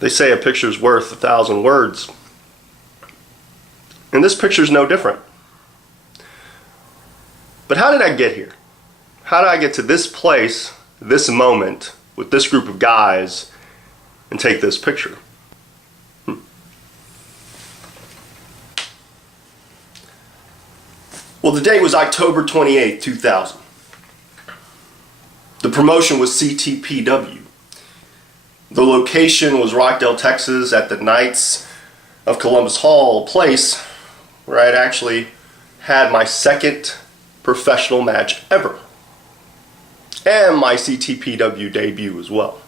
They say a picture's worth 1,000 words. And this picture's no different. But how did I get here? How did I get to this place, this moment, with this group of guys, and take this picture? Well, the date was October 28, 2000. The promotion was CTPW. The location was Rockdale, Texas, at the Knights of Columbus Hall, a place where I'd actually had my second professional match ever. And my CTPW debut as well.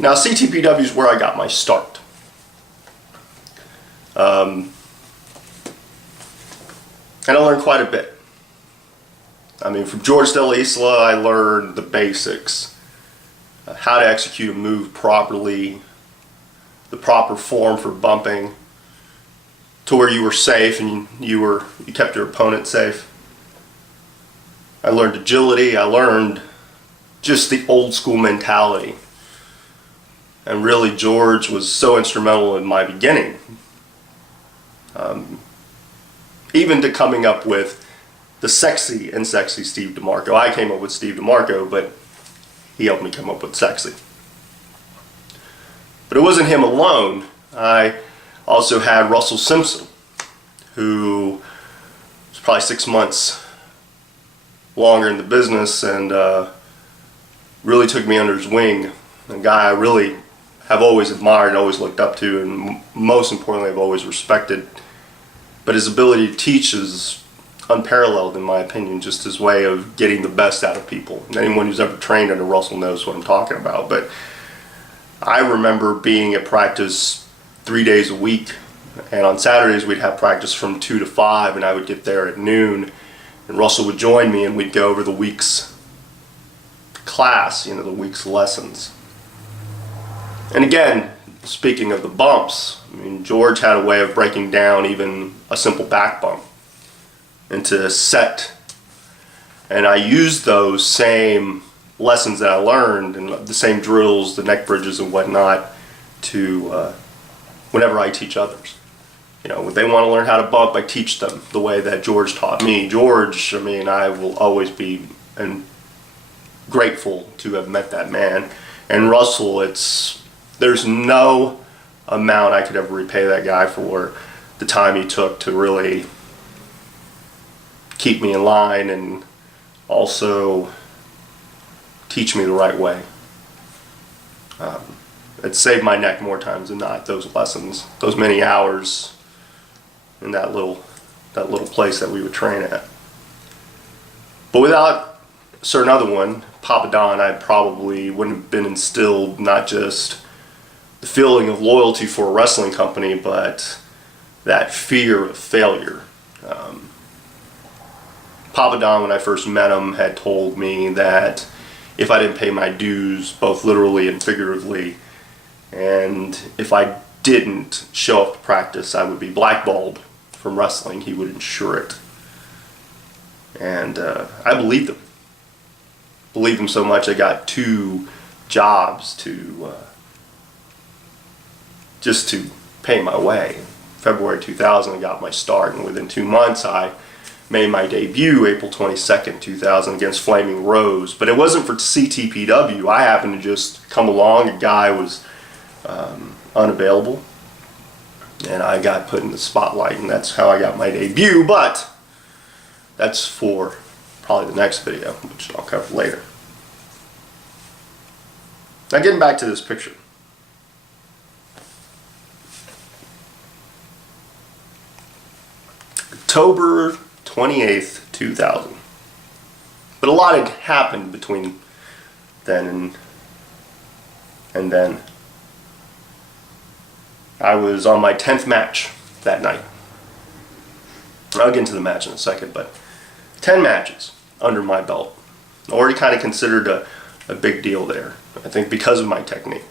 Now, CTPW is where I got my start. And I learned quite a bit. I mean, from George De La Isla, I learned the basics. How to execute a move properly, the proper form for bumping, to where you were safe and you kept your opponent safe. I learned agility. I learned just the old school mentality. And really, George was so instrumental in my beginning. Even to coming up with the sexy and sexy Steve DeMarco. I came up with Steve DeMarco, but he helped me come up with sexy. But it wasn't him alone. I also had Russell Simpson, who was probably 6 months longer in the business and really took me under his wing. A guy I really have always admired, always looked up to, and most importantly, I've always respected. But his ability to teach is unparalleled, in my opinion, just his way of getting the best out of people. And anyone who's ever trained under Russell knows what I'm talking about. But I remember being at practice 3 days a week, and on Saturdays we'd have practice from 2 to 5, and I would get there at noon, and Russell would join me, and we'd go over the week's class, the week's lessons. And again, speaking of the bumps, I mean, George had a way of breaking down even a simple back bump into a set. And I used those same lessons that I learned and the same drills, the neck bridges and whatnot, to whenever I teach others. When they want to learn how to bump, I teach them the way that George taught me. George, I mean, I will always be grateful to have met that man. And Russell, there's no amount I could ever repay that guy for the time he took to really keep me in line and also teach me the right way. It saved my neck more times than not, those lessons, those many hours in that little place that we would train at. But without a certain other one, Papa Don, I probably wouldn't have been instilled not just the feeling of loyalty for a wrestling company, but that fear of failure. Papa Don, when I first met him, had told me that if I didn't pay my dues, both literally and figuratively, and if I didn't show up to practice, I would be blackballed from wrestling. He would ensure it. And I believed him. Believed him so much I got 2 jobs just to pay my way. February 2000, I got my start, and within 2 months, I made my debut April 22nd, 2000 against Flaming Rose. But it wasn't for CTPW. I happened to just come along. A guy was unavailable, and I got put in the spotlight, and that's how I got my debut. But that's for probably the next video, which I'll cover later. Now, getting back to this picture. October 28th, 2000. But a lot had happened between then and then. I was on my 10th match that night. I'll get into the match in a second, but 10 matches under my belt. Already kind of considered a big deal there, I think, because of my technique.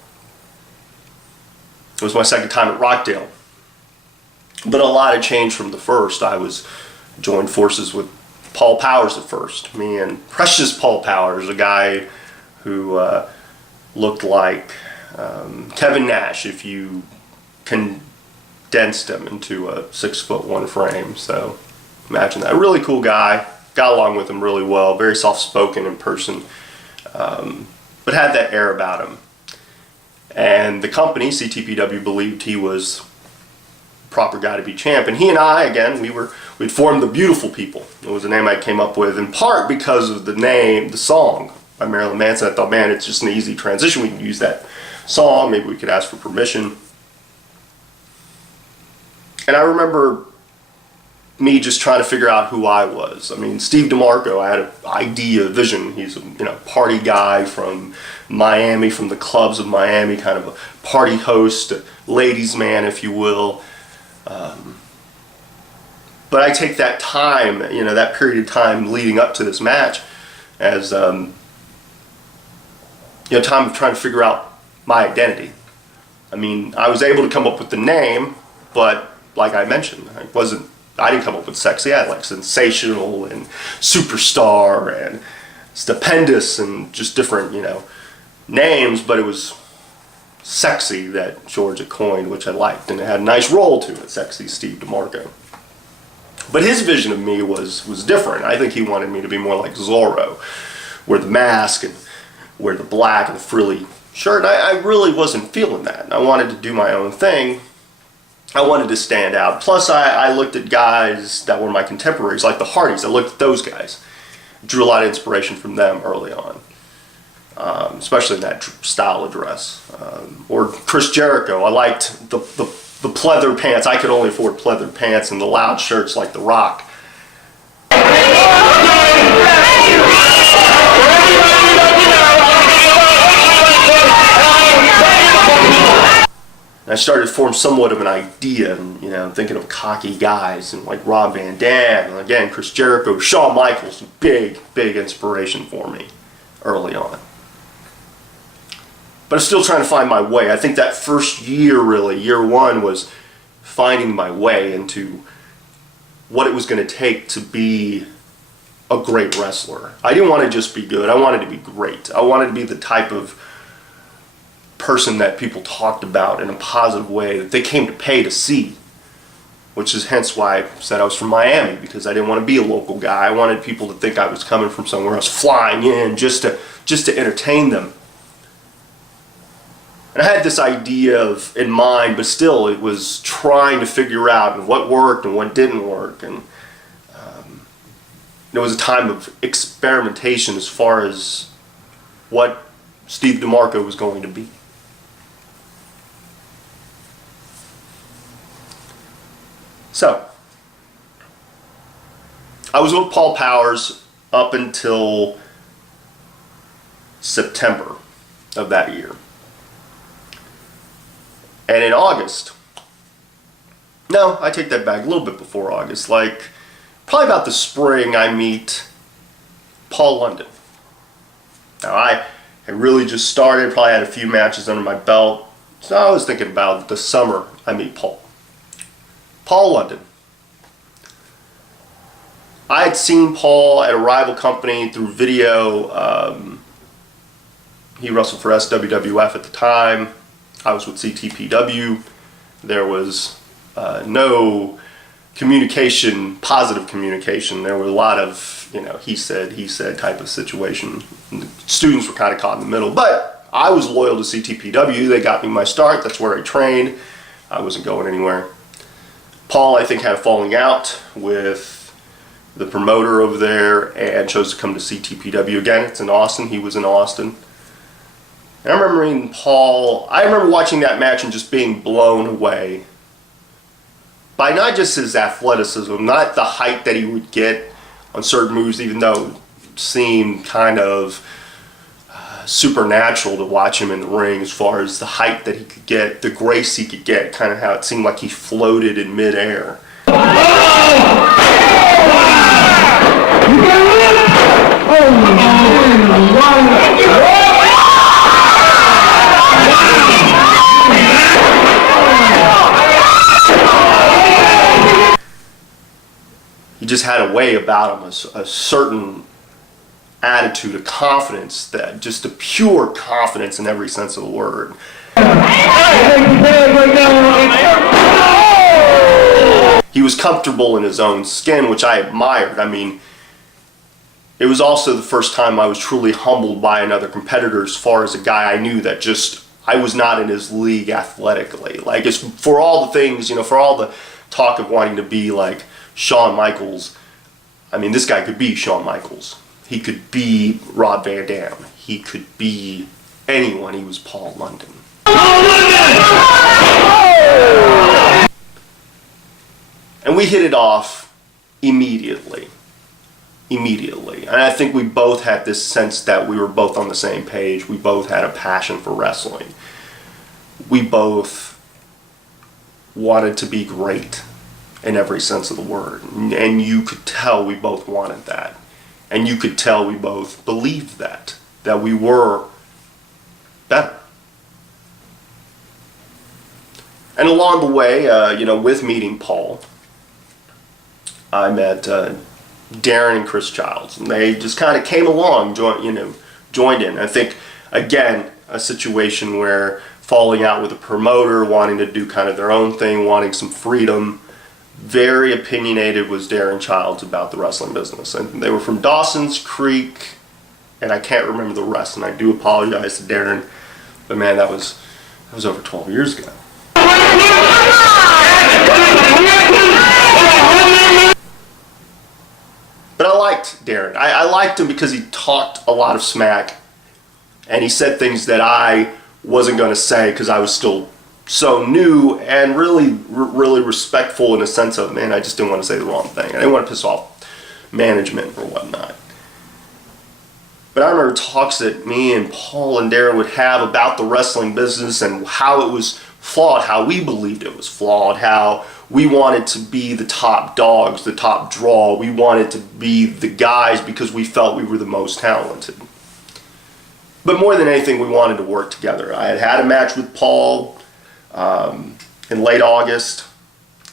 It was my second time at Rockdale. But a lot had changed from the first. I was joined forces with Paul Powers at first. Me and precious Paul Powers, a guy who looked like Kevin Nash if you condensed him into a 6'1" frame. So imagine that. A really cool guy. Got along with him really well. Very soft-spoken in person, but had that air about him. And the company, CTPW, believed he was the proper guy to be champ. And he and I, again, we'd formed the Beautiful People. It was a name I came up with in part because of the song by Marilyn Manson. I thought, man, it's just an easy transition. We can use that song. Maybe we could ask for permission. And I remember me just trying to figure out who I was. I mean, Steve DeMarco, I had an idea, vision. He's a party guy from Miami, from the clubs of Miami, kind of a party host, a ladies' man, if you will. But I take that time, that period of time leading up to this match as time of trying to figure out my identity. I mean, I was able to come up with the name, but like I mentioned, I didn't come up with sexy. I had like sensational and superstar and stupendous and just different, names, but it was sexy that George had coined, which I liked, and it had a nice roll to it, Sexy Steve DeMarco. But his vision of me was different. I think he wanted me to be more like Zorro, wear the mask and wear the black and the frilly shirt. I really wasn't feeling that. I wanted to do my own thing. I wanted to stand out. Plus, I looked at guys that were my contemporaries, like the Hardys. I looked at those guys. Drew a lot of inspiration from them early on, especially in that style of dress. Or Chris Jericho. I liked the pleather pants. I could only afford pleather pants and the loud shirts like The Rock. And I started to form somewhat of an idea, and thinking of cocky guys and like Rob Van Dam, and again Chris Jericho, Shawn Michaels, big inspiration for me early on. But I'm still trying to find my way. I think that first year, really, year one, was finding my way into what it was going to take to be a great wrestler. I didn't want to just be good. I wanted to be great. I wanted to be the type of person that people talked about in a positive way, that they came to pay to see, which is hence why I said I was from Miami, because I didn't want to be a local guy. I wanted people to think I was coming from somewhere else, flying in just to entertain them. And I had this idea in mind, but still it was trying to figure out what worked and what didn't work. And it was a time of experimentation as far as what Steve DeMarco was going to be. So, I was with Paul Powers up until September of that year. And in August, no, I take that back, a little bit before August, like probably about the spring, I meet Paul London. Now, I had really just started, probably had a few matches under my belt, so I was thinking about the summer I meet Paul. Paul London. I had seen Paul at a rival company through video. He wrestled for SWWF at the time. I was with CTPW. There was no communication, positive communication. There were a lot of, he said type of situation. The students were kind of caught in the middle. But I was loyal to CTPW. They got me my start. That's where I trained. I wasn't going anywhere. Paul, I think, had a falling out with the promoter over there and chose to come to CTPW. Again, it's in Austin. He was in Austin. And I remember meeting Paul. I remember watching that match and just being blown away by not just his athleticism, not the height that he would get on certain moves, even though it seemed kind of supernatural to watch him in the ring as far as the height that he could get, the grace he could get, kind of how it seemed like he floated in midair. He he just had a way about him, a certain attitude, a confidence, that just a pure confidence in every sense of the word. He was comfortable in his own skin, which I admired. I mean, it was also the first time I was truly humbled by another competitor as far as a guy I knew that just, I was not in his league athletically. Like, it's for all the things, you know, for all the talk of wanting to be like Shawn Michaels, I mean, this guy could be Shawn Michaels. He could be Rob Van Dam. He could be anyone. He was Paul London. And we hit it off immediately. And I think we both had this sense that we were both on the same page. We both had a passion for wrestling. We both wanted to be great in every sense of the word. And you could tell we both wanted that. And you could tell we both believed that we were better. And along the way, with meeting Paul, I met Darin and Kris Childs, and they just kind of came along, joined in. I think, again, a situation where falling out with a promoter, wanting to do kind of their own thing, wanting some freedom. Very opinionated was Darin Childs about the wrestling business, and they were from Dawson's Creek, and I can't remember the rest, and I do apologize to Darin, but man, that was over 12 years ago. But I liked Darin. I liked him because he talked a lot of smack, and he said things that I wasn't going to say because I was still so new, and really respectful in a sense of, man, I just didn't want to say the wrong thing. I didn't want to piss off management or whatnot. But I remember talks that me and Paul and Darin would have about the wrestling business and how it was flawed, how we believed it was flawed, how we wanted to be the top dogs, the top draw. We wanted to be the guys because we felt we were the most talented. But more than anything, we wanted to work together. I had a match with Paul in late August,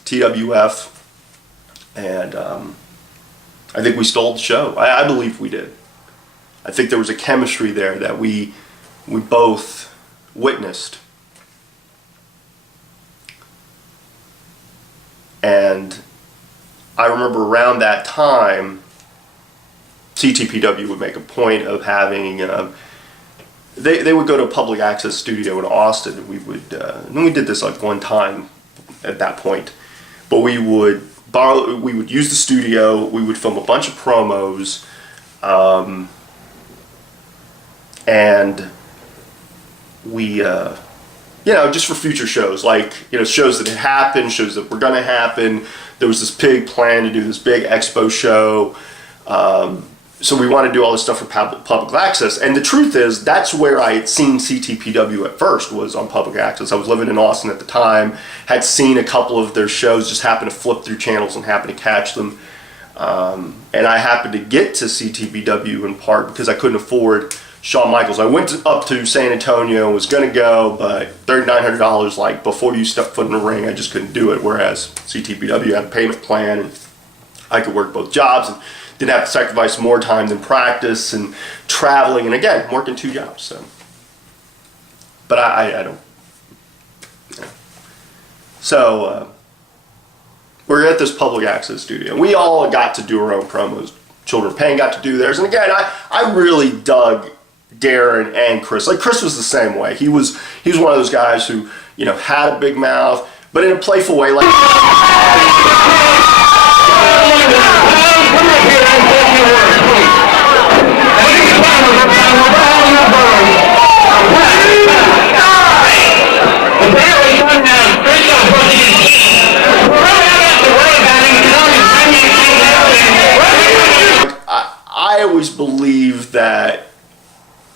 TWF, and I think we stole the show. I believe we did. I think there was a chemistry there that we both witnessed. And I remember around that time, CTPW would make a point of having, they would go to a public access studio in Austin, and we did this like one time at that point, but we would use the studio, we would film a bunch of promos, and we, just for future shows, like, shows that had happened, shows that were going to happen. There was this big plan to do this big expo show. So we wanted to do all this stuff for public access. And the truth is, that's where I had seen CTPW at first, was on public access. I was living in Austin at the time, had seen a couple of their shows, just happened to flip through channels and happened to catch them. And I happened to get to CTPW in part because I couldn't afford Shawn Michaels. I went up to San Antonio, was going to go, but $3,900, like, before you step foot in the ring, I just couldn't do it. Whereas CTPW had a payment plan, and I could work both jobs and didn't have to sacrifice more time than practice and traveling, and again, working two jobs. So, but I don't. So we're at this public access studio. We all got to do our own promos. Children of Pain got to do theirs, and again, I really dug Darin and Kris. Like, Kris was the same way. He was one of those guys who, had a big mouth, but in a playful way, like. I always believed that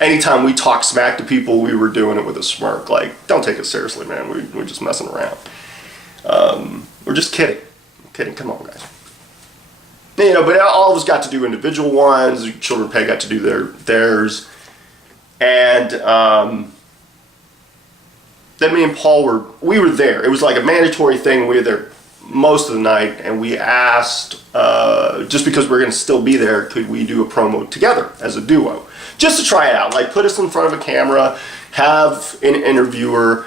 anytime we talk smack to people, we were doing it with a smirk. Like, don't take it seriously, man. We're just messing around. We're just kidding. Come on, guys. But all of us got to do individual ones. Children of Pain got to do theirs. And then me and Paul we were there. It was like a mandatory thing. We were there most of the night, and we asked, just because we're going to still be there, could we do a promo together as a duo? Just to try it out. Like, put us in front of a camera, have an interviewer,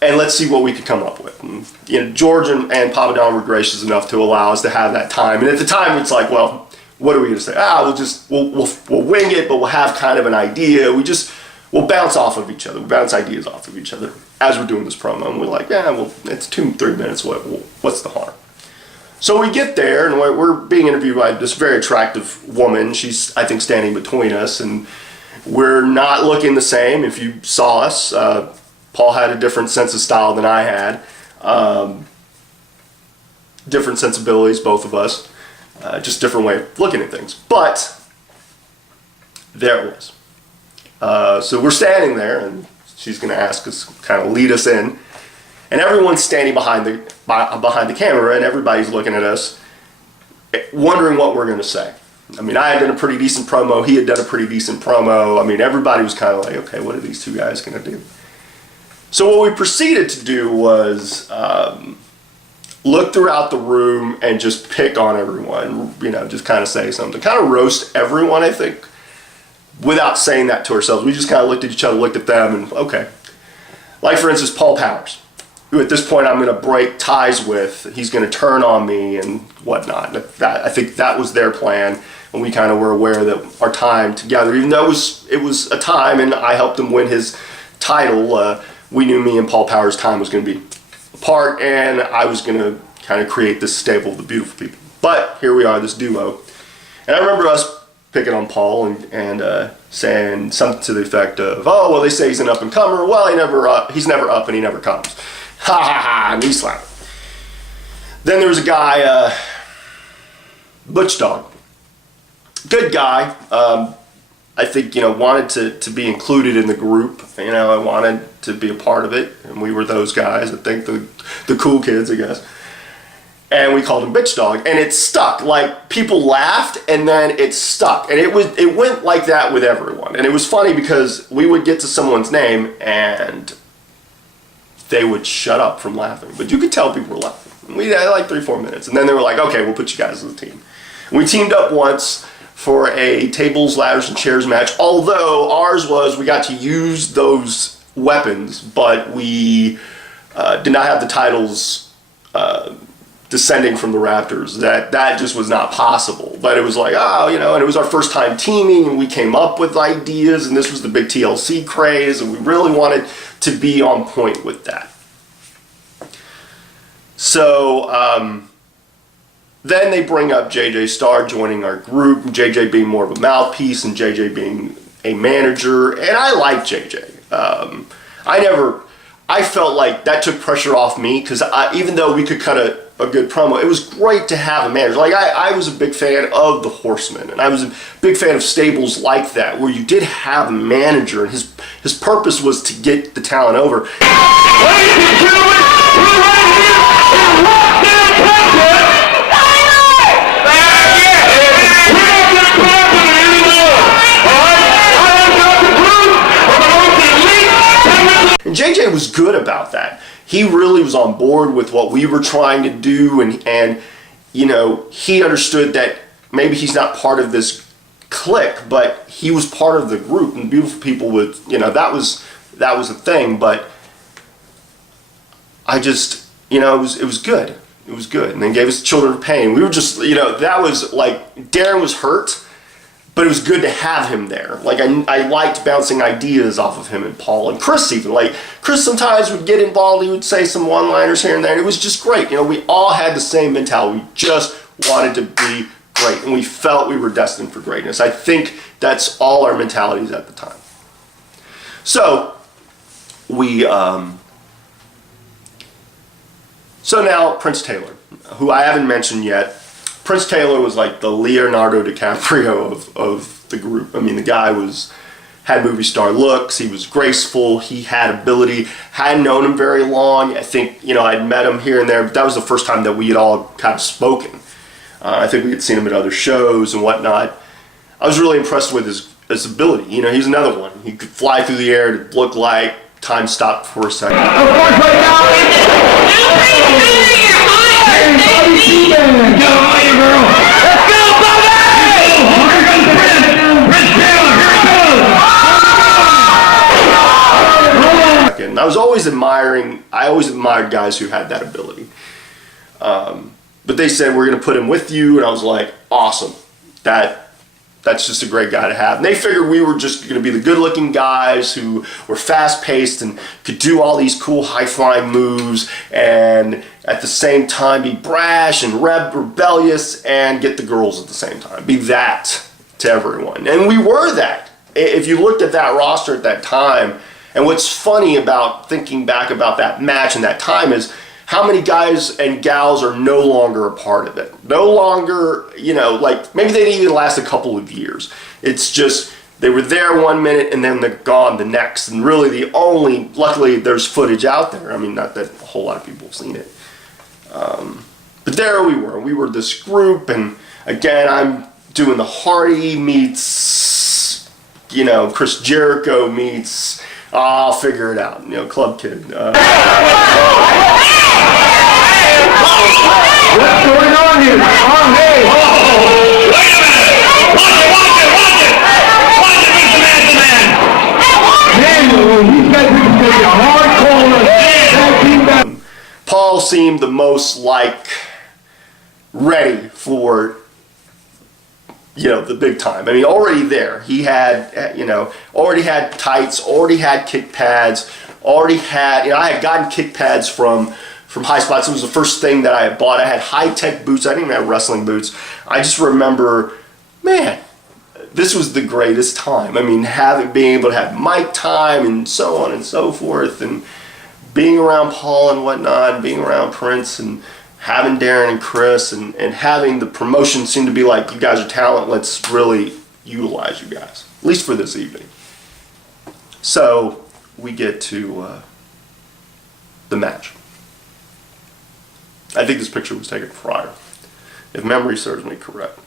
and let's see what we could come up with. And, you know, George and Papa Don were gracious enough to allow us to have that time. And at the time, it's like, well, what are we going to say? We'll wing it, but we'll have kind of an idea. We'll bounce off of each other. We'll bounce ideas off of each other as we're doing this promo. And we're like, yeah, well, it's 2-3 minutes. What's the harm? So we get there, and we're being interviewed by this very attractive woman. She's, I think, standing between us, and we're not looking the same. If you saw us, Paul had a different sense of style than I had. Different sensibilities, both of us. Just different way of looking at things. But there it was. So we're standing there, and she's going to ask us, kind of lead us in. And everyone's standing behind the camera, and everybody's looking at us, wondering what we're going to say. I mean, I had done a pretty decent promo. He had done a pretty decent promo. I mean, everybody was kind of like, okay, what are these two guys going to do? So what we proceeded to do was look throughout the room and just pick on everyone, you know, just kind of say something. Kind of roast everyone, I think, without saying that to ourselves. We just kind of looked at each other, looked at them, and okay. Like, for instance, Paul Powers, who at this point I'm going to break ties with. He's going to turn on me and whatnot. I think that was their plan, and we kind of were aware that our time together, even though it was a time and I helped him win his title, we knew me and Paul Powers' time was going to be apart, and I was going to kind of create this stable of the beautiful people. But here we are, this duo. And I remember us picking on Paul and saying something to the effect of, oh, well, they say he's an up-and-comer. Well, he's never up and he never comes. Ha ha ha, knee slap. Then there was a guy, Butch Dog. Good guy. I think, you know, wanted to be included in the group. You know, I wanted to be a part of it, and we were those guys. I think the cool kids, I guess. And we called him Bitch Dog, and it stuck. Like, people laughed, and then it stuck, and it went like that with everyone. And it was funny because we would get to someone's name, and they would shut up from laughing. But you could tell people were laughing. We had like 3-4 minutes, and then they were like, "Okay, we'll put you guys as a team." And we teamed up once for a tables, ladders, and chairs match. Although ours was, we got to use those weapons, but we did not have the titles descending from the rafters. That just was not possible. But it was like, oh, you know, and it was our first time teaming, and we came up with ideas, and this was the big TLC craze, and we really wanted to be on point with that. So then they bring up JJ Starr joining our group, JJ being more of a mouthpiece and JJ being a manager, and I like JJ. I felt like that took pressure off me, because even though we could cut a good promo, it was great to have a manager. Like, I was a big fan of the Horsemen, and I was a big fan of stables like that, where you did have a manager, and his purpose was to get the talent over. Ladies and gentlemen, we're right here in Rockdale, and JJ was good about that. He really was on board with what we were trying to do, and you know, he understood that maybe he's not part of this clique, but he was part of the group, and beautiful people would, you know, that was a thing. But I just, you know, it was good. It was good. And then gave us Children of Pain. We were just, you know, that was like, Darin was hurt, but it was good to have him there. Like, I liked bouncing ideas off of him and Paul and Kris even. Like, Kris sometimes would get involved. He would say some one-liners here and there. And it was just great. You know, we all had the same mentality. We just wanted to be great. And we felt we were destined for greatness. I think that's all our mentalities at the time. So, so now Prince Taylor, who I haven't mentioned yet. Prince Taylor was like the Leonardo DiCaprio of the group. I mean, the guy had movie star looks. He was graceful. He had ability. Hadn't known him very long. I think, you know, I'd met him here and there, but that was the first time that we had all kind of spoken. I think we had seen him at other shows and whatnot. I was really impressed with his ability. You know, he's another one. He could fly through the air. It looked like time stopped for a second. And I always admired guys who had that ability. But they said, we're going to put him with you. And I was like, awesome. That's just a great guy to have. And they figured we were just going to be the good-looking guys who were fast-paced and could do all these cool high-flying moves and at the same time be brash and rebellious and get the girls at the same time. Be that to everyone. And we were that. If you looked at that roster at that time, and what's funny about thinking back about that match and that time is how many guys and gals are no longer a part of it. No longer, like maybe they didn't even last a couple of years. It's just they were there 1 minute and then they're gone the next. And really luckily there's footage out there. I mean, not that a whole lot of people have seen it. But there we were. We were this group, and again, I'm doing the Hardy meets, Chris Jericho meets, I'll figure it out, Club Kid. What's going on here? Oh, hey! Oh, wait a minute! Watch it! Watch it, Mr. Man! These guys are hardcore. Paul seemed the most ready for the big time. I mean, already there. He had, already had tights, already had kick pads, already had, I had gotten kick pads from High Spots. It was the first thing that I had bought. I had high-tech boots. I didn't even have wrestling boots. I just remember, man, this was the greatest time. I mean, being able to have mic time and so on and so forth, and being around Paul and whatnot, and being around Prince, and having Darin and Kris, and having the promotion seem to be like, you guys are talent, let's really utilize you guys, at least for this evening. So we get to the match. I think this picture was taken prior, if memory serves me correct.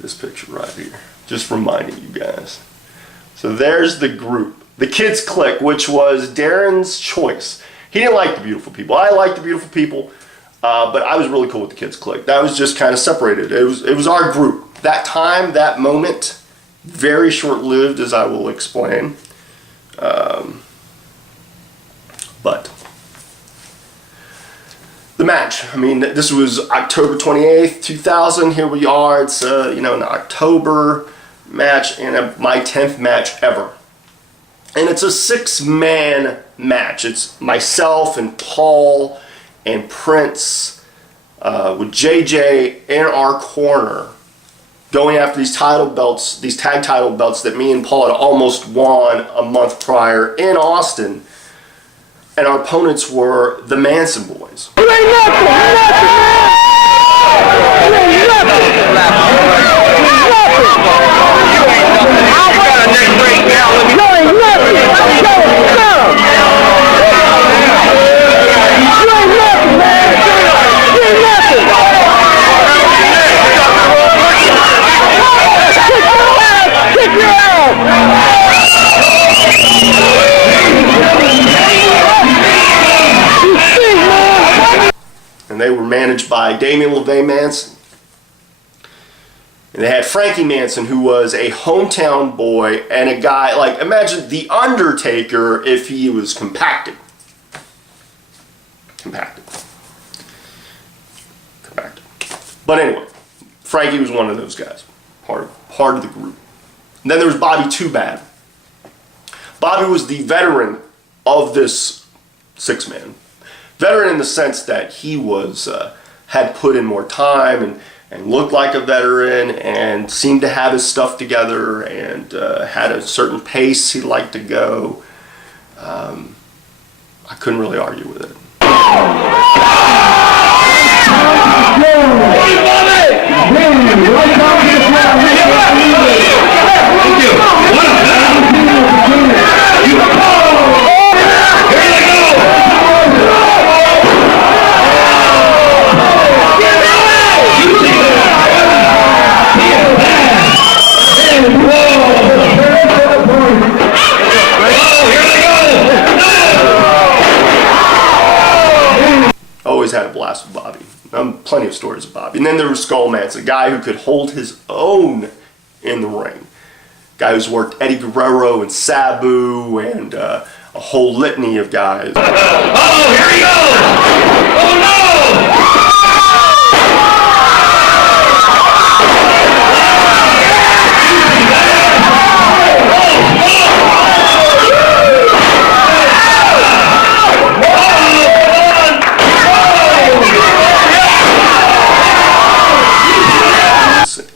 This picture right here, just reminding you guys. So there's the group, the Kids Clique, which was Darin's choice. He didn't like the Beautiful People. I like the Beautiful People, but I was really cool with the Kids Clique. That was just kind of separated. It was our group. That time, that moment, very short-lived, as I will explain. But the match. I mean, this was October 28th, 2000. Here we are. It's an October match and my 10th match ever. And it's a 6-man match. It's myself and Paul and Prince with JJ in our corner going after these title belts, these tag title belts that me and Paul had almost won a month prior in Austin. And our opponents were the Manson Boys. And they were managed by Damian LeVay Manson. And they had Frankie Manson, who was a hometown boy and a guy, like, imagine The Undertaker if he was compacted. But anyway, Frankie was one of those guys, part of the group. And then there was Bobby Too Bad. Bobby was the veteran of this 6-man. Veteran in the sense that he was had put in more time and looked like a veteran and seemed to have his stuff together and had a certain pace he liked to go. I couldn't really argue with it. Always had a blast. last with Bobby. Plenty of stories of Bobby. And then there was Skull Manson, a guy who could hold his own in the ring. Guy who's worked Eddie Guerrero and Sabu and a whole litany of guys. Oh, here he goes! Oh, no!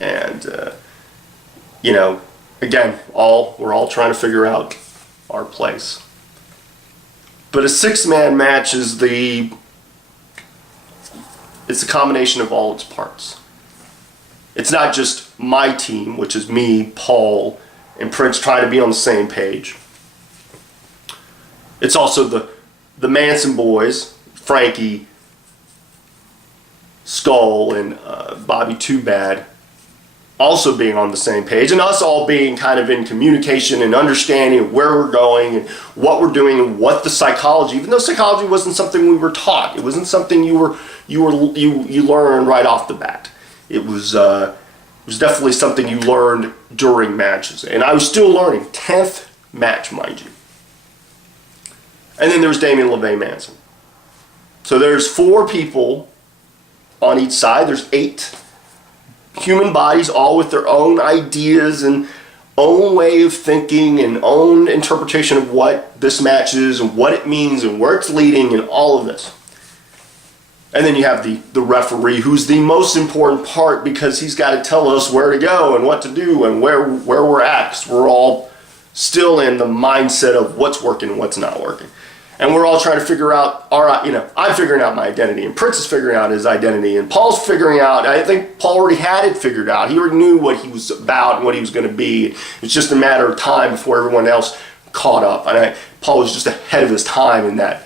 And, you know, again, we're all trying to figure out our place. But a six-man match is it's a combination of all its parts. It's not just my team, which is me, Paul, and Prince trying to be on the same page. It's also the Manson boys, Frankie, Skull, and Bobby Too Bad, also being on the same page, and us all being kind of in communication and understanding of where we're going and what we're doing and what the psychology, even though psychology wasn't something we were taught, it wasn't something you learned right off the bat. It was definitely something you learned during matches, and I was still learning. 10th match, mind you. And then there was Damien LeVay Manson. So there's 4 people on each side. There's 8 human bodies, all with their own ideas and own way of thinking and own interpretation of what this match is and what it means and where it's leading and all of this. And then you have the referee, who's the most important part, because he's got to tell us where to go and what to do and where we're at, because we're all still in the mindset of what's working and what's not working. And we're all trying to figure out, I'm figuring out my identity, and Prince is figuring out his identity, and Paul's figuring out, I think Paul already had it figured out. He already knew what he was about and what he was going to be. It's just a matter of time before everyone else caught up. And Paul was just ahead of his time in that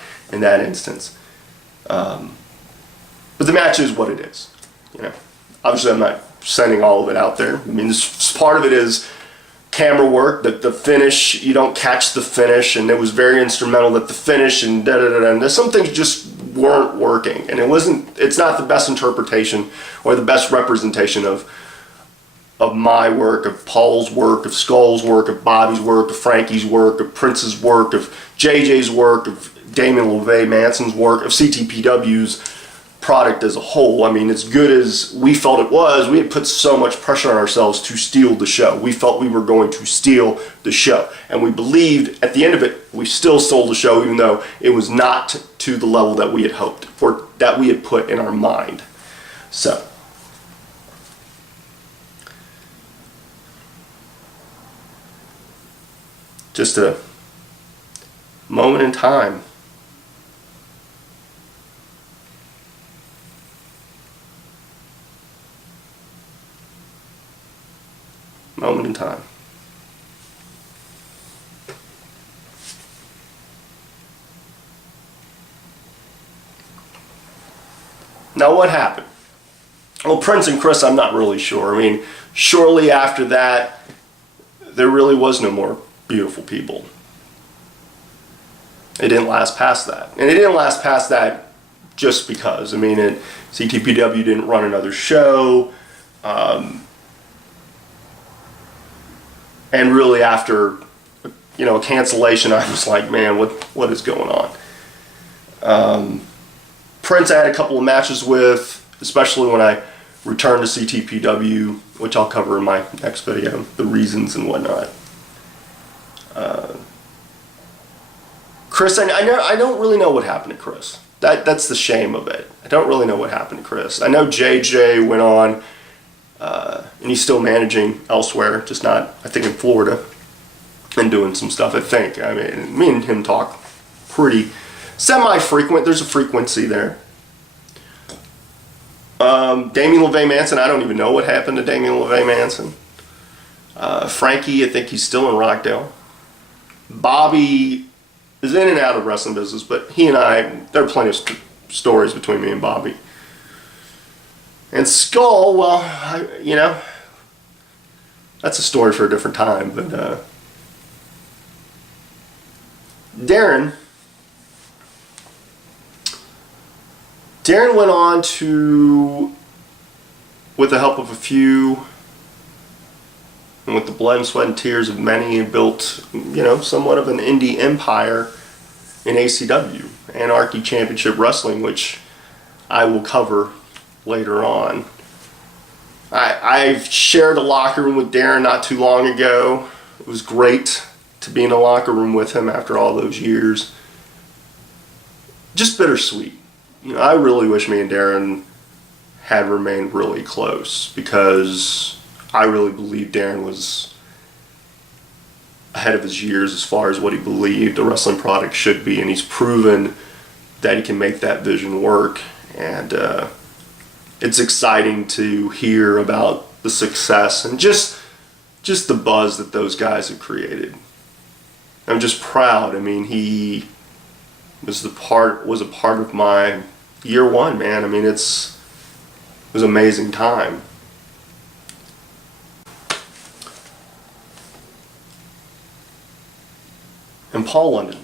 instance. But the match is what it is. Obviously I'm not sending all of it out there. I mean, part of it is camera work, that the finish, you don't catch the finish, and it was very instrumental that the finish and and some things just weren't working, and it's not the best interpretation or the best representation of my work, of Paul's work, of Skull's work, of Bobby's work, of Frankie's work, of Prince's work, of JJ's work, of Damien LeVay Manson's work, of CTPW's product as a whole. I mean, as good as we felt it was, we had put so much pressure on ourselves to steal the show. We felt we were going to steal the show, and we believed at the end of it we still stole the show, even though it was not to the level that we had hoped or that we had put in our mind. So just a moment in time. Moment in time. Now what happened? Well, Prince and Kris, I'm not really sure. I mean, shortly after that, there really was no more beautiful people. It didn't last past that. And it didn't last past that just because. I mean, CTPW didn't run another show. And really after, a cancellation, I was like, man, what is going on? Prince I had a couple of matches with, especially when I returned to CTPW, which I'll cover in my next video, the reasons and whatnot. Kris, I don't really know what happened to Kris. That's the shame of it. I don't really know what happened to Kris. I know JJ went on, and he's still managing elsewhere, just not, I think, in Florida, and doing some stuff, I think. I mean, me and him talk pretty semi-frequent. There's a frequency there. Damien LeVay Manson, I don't even know what happened to Damien LeVay Manson. Frankie, I think he's still in Rockdale. Bobby is in and out of wrestling business, but he and there are plenty of stories between me and Bobby. And Skull, well, that's a story for a different time, but Darin, Darin went on to, with the help of a few, and with the blood and sweat and tears of many, built, somewhat of an indie empire in ACW, Anarchy Championship Wrestling, which I will cover later on. I've shared a locker room with Darin not too long ago. It was great to be in a locker room with him after all those years. Just bittersweet. I really wish me and Darin had remained really close, because I really believe Darin was ahead of his years as far as what he believed a wrestling product should be, and he's proven that he can make that vision work. And it's exciting to hear about the success and just the buzz that those guys have created. I'm just proud. I mean, he was a part of my year one, man. I mean, it was an amazing time. And Paul London.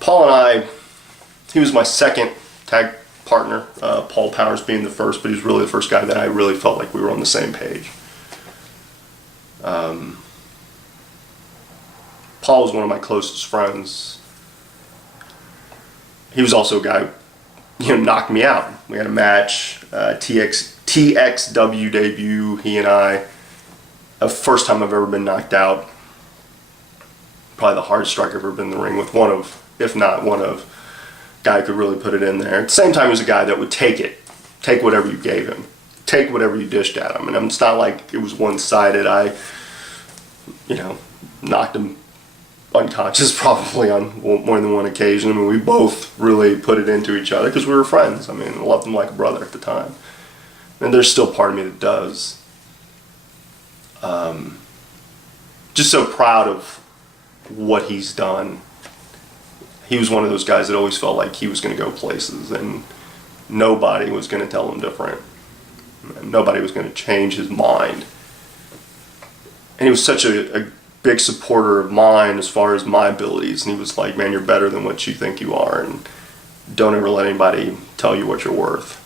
Paul and I, he was my second tag partner, Paul Powers being the first, but he was really the first guy that I really felt like we were on the same page. Paul was one of my closest friends. He was also a guy who knocked me out. We had a match, TXW debut, he and I. The first time I've ever been knocked out. Probably the hardest strike I've ever been in the ring with, if not one of. Guy could really put it in there. At the same time, he was a guy that would take whatever you gave him, take whatever you dished at him. And it's not like it was one-sided. I, knocked him unconscious probably on more than one occasion. I mean, we both really put it into each other because we were friends. I mean, I loved him like a brother at the time. And there's still part of me that does. Just so proud of what he's done. He was one of those guys that always felt like he was going to go places, and nobody was going to tell him different. Nobody was going to change his mind. And he was such a big supporter of mine as far as my abilities. And he was like, man, you're better than what you think you are, and don't ever let anybody tell you what you're worth.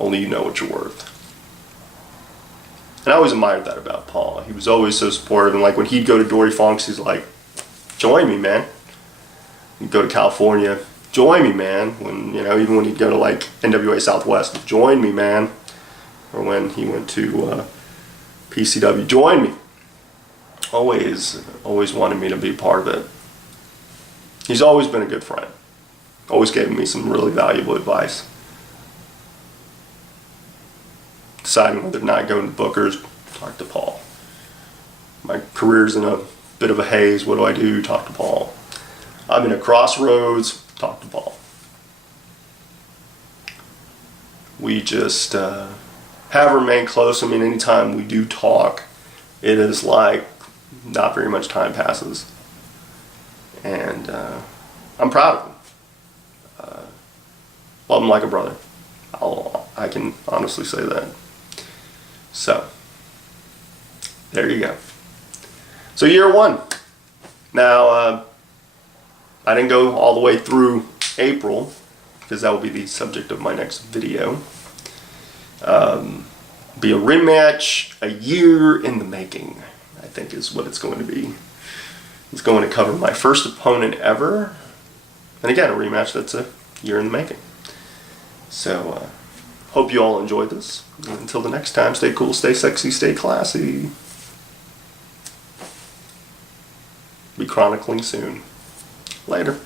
Only you know what you're worth. And I always admired that about Paul. He was always so supportive, and like when he'd go to Dory Funk's, he's like, join me, man. He'd go to California, join me, man. When, even when he'd go to like NWA Southwest, join me, man. Or when he went to PCW, join me. Always wanted me to be part of it. He's always been a good friend. Always gave me some really valuable advice. Deciding whether or not going to Booker's, talk to Paul. My career's in a bit of a haze. What do I do? Talk to Paul. I'm in a crossroads. Talk to Paul. We just have remained close. I mean, anytime we do talk, it is like not very much time passes. And I'm proud of him. Love him like a brother. I can honestly say that. So, there you go. So year one. Now, I didn't go all the way through April, because that will be the subject of my next video. Be a rematch, a year in the making, I think is what it's going to be. It's going to cover my first opponent ever, and again, a rematch that's a year in the making. So, hope you all enjoyed this. Until the next time, stay cool, stay sexy, stay classy. Be chronicling soon. Later.